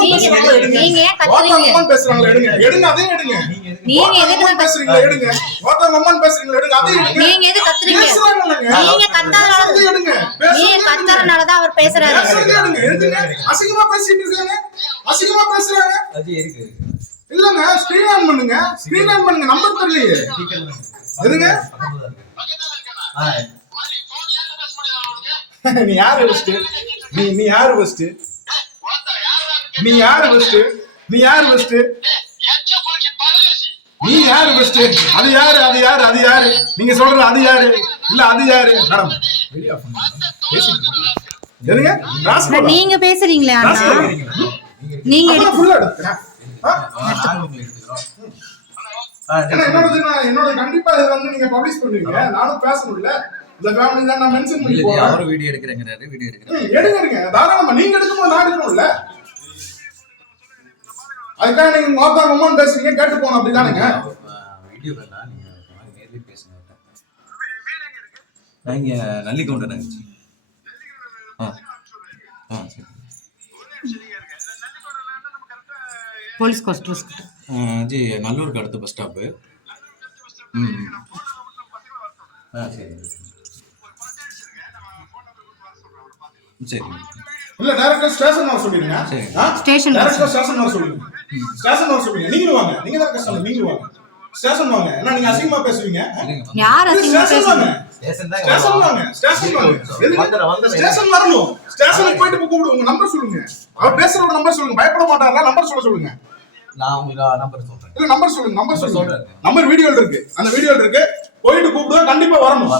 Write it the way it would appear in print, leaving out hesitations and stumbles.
நீங்க ஏன் கத்துறீங்க? பேசுறாங்க எடுங்க எடுங்க அதையும் எடுங்க. நீங்க எதுக்கு பேசுறீங்க எடுங்க. வாட்டர் அம்மன் பேசுறீங்க எடுங்க அதையும் எடுங்க. நீங்க எது கத்துறீங்க? நீங்க கத்தாதனால எடுங்க. நீங்க கத்தாதனால தான் அவர் பேசுறாரு. எடுங்க எடுங்க. அசிங்கமா பேசிட்டு இருக்காங்க. அசிங்கமா பேசுறாங்க. அது இருக்கு. இல்லங்க ஸ்கிரீன் ஆன் பண்ணுங்க. ஸ்கிரீன் ஆன் பண்ணுங்க. நம்பர் தெரியலையே. எதுங்க? நீ யாரு ஃபர்ஸ்ட்? நீ யாரு ஃபர்ஸ்ட்? நீ யாரு ஃபர்ஸ்ட்? நீ யாரு ஃபர்ஸ்ட்? நீ யாரு ஃபர்ஸ்ட்? அது யாரு? அது யாரு? அது யாரு? நீங்க சொல்றது அது யாரு? இல்ல அது யாரு? மேடம் வெளிய ஆஃப் பண்ணுங்க. பேசிட்டு இருக்கீங்க. நீங்க பேசுறீங்களா அண்ணா? நீங்க எடுத்து ஃபுல்லா எடுத்துறேன். என்னோட கண்டிப்பா இத வந்து நீங்க பப்ளிஷ் பண்ணுவீங்க. நானும் பேசணும்ல. இந்த ஃபேமிலி தான் நான் மென்ஷன் பண்ணி போறேன். அவரோ வீடியோ எடுக்கறேங்கறாரு. வீடியோ எடுக்கறேன். எடுங்க. தாராளமா நீங்க எடுக்கும்போது நான் எடுக்கணும்ல. அதுக்காக நீங்க மோத்தா மம்மன் பேசுறீங்க கேட்டு போணும் அப்படிதானங்க? வீடியோ வேணா நீங்க நேர்ல பேசுங்க. நீங்க நல்லி கவுண்டர் சரி. போலீஸ் கோஸ்டர்ஸ் ஜி நல்லூருக்கு அடுத்த பஸ் ஸ்டாப். சரி சரி. இல்ல டைரக்டா ஸ்டேஷன் வர சொல்லுங்க. ஸ்டேஷன் டைரக்டா ஸ்டேஷன் வர சொல்லுங்க. ஸ்டேஷன் வர சொல்லுங்க. நீங்க வாங்க. நீங்க தான் கஸ்டமர். நீங்க வாங்க. ஸ்டேஷன் வாங்க. என்ன நீங்க அசிங்கமா பேசுவீங்க? யார் அசிங்கமா பேசுறாங்க? ஸ்டேஷன் வாங்க. ஸ்டேஷன் வாங்க. ஸ்டேஷன் வரணும். ஸ்டேஷனுக்கு போயிட்டு கூப்பிடுங்க. உங்க நம்பர் சொல்லுங்க. அவர் பேசுற நம்பர் சொல்லுங்க. பயப்பட மாட்டாரா? நம்பர் சொல்லுங்க. நான் உங்களுக்கு நம்பர் சொல்றேன். இல்ல நம்பர் சொல்லுங்க. நம்பர் வீடியோல இருக்கு. அந்த வீடியோல இருக்கு. போயிட்டு கூப்பிடுங்க. கண்டிப்பா வரணும்.